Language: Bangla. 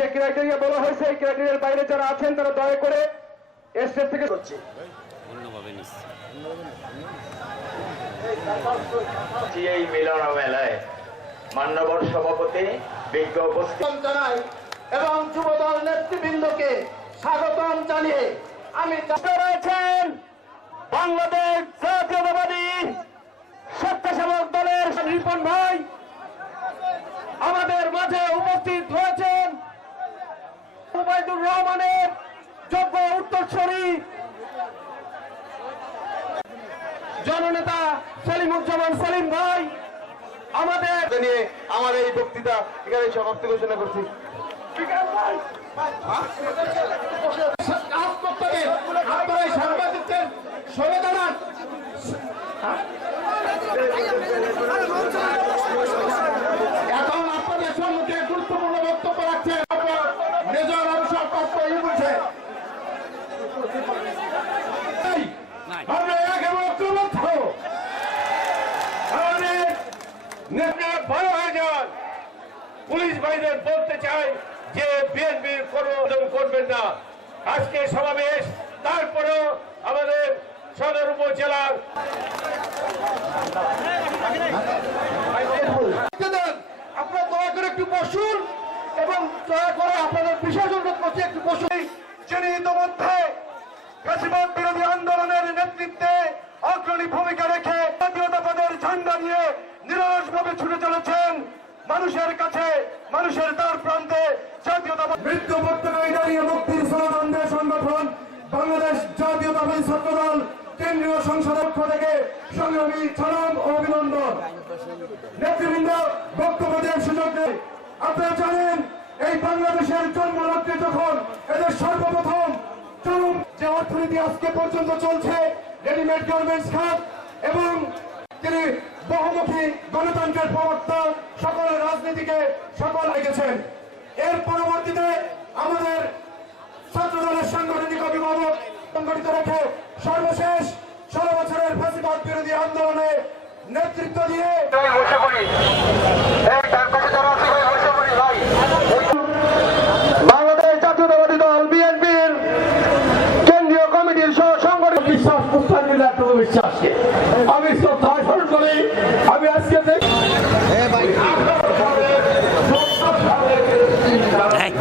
যে ক্রাইটেরিয়া বলা হয়েছে এই ক্রাইটেরিয়ার বাইরে যারা আছেন তারা দয়া করে স্টেজ থেকে করছে এই মিলন মেলায় মান্যবর সভাপতি বিজ্ঞ উপস্থিত জানাই এবং যুবদল নেতৃবৃন্দকে স্বাগতম জানিয়ে আমি রয়েছেন বাংলাদেশ জাতীয়তাবাদী স্বেচ্ছাসেবক দলের রিপন ভাই আমাদের মাঝে উপস্থিত হয়েছেন। ওবায়দুর রহমানের যোগ্য উত্তরসূরি জননেতা সেলিমুজ্জামান সেলিম ভাই আমাদের নিয়ে আমার এই বক্তৃতা এখানে সমাপ্তি ঘোষণা করছি। সাংবাদিকদের সরে দাঁড়ান। এখন আপনাদের সম্মুখে গুরুত্বপূর্ণ বক্তব্য রাখছেন মেজর অবসর প্রাপ্ত ইউনুসে। আমরা এক এবং ঐক্যবদ্ধ আমাদের নেতা ভয় হয়ে যান। পুলিশ ভাইদের বলতে চাই যে বিএনপির কোনো করবেন না আজকে সমাবেশ। তারপরেও আমাদের সদর উপজেলার আপনারা দয়া করে একটু বসুন এবং দয়া করে আপনাদের বিশেষ অনুরোধ করছি একটু বসুন। যিনি ইতিমধ্যে ফ্যাসিবাদ বিরোধী আন্দোলনের নেতৃত্বে অগ্রণী ভূমিকা রেখে জাতীয়তাবাদের ঝান্ডা নিয়ে নিরলসভাবে ছুটে চলেছেন মানুষের কাছে, মানুষের দ্বার প্রান্তে জাতীয়তাবাদ মৃত্যু পত্রিকায় দাঁড়িয়ে মুক্তির স্লোগানের সংগঠন বাংলাদেশ জাতীয়তাবাদী ছাত্রদল কেন্দ্রীয় সংসদের পক্ষ থেকে সংগ্রামী সালাম ও অভিনন্দন। নেতৃবৃন্দ বক্তব্য দেওয়ার সুযোগ নেই। আপনারা জানেন এই বাংলাদেশের জন্মলগ্নে যখন এদের সর্বপ্রথম চরম যে অর্থনীতি আজকে পর্যন্ত চলছে রেডিমেড গার্মেন্টস খাত এবং তিনি বহুমুখী গণতন্ত্রের প্রবক্তা সকলের রাজনীতিকে সকল রেখেছেন। এর পরবর্তীতে আমাদের ছাত্রদলের সাংগঠনিক অভিভাবক সংগঠিত রেখে সর্বশেষ 16 বছরের ফ্যাসিবাদ বিরোধী আন্দোলনে নেতৃত্ব দিয়ে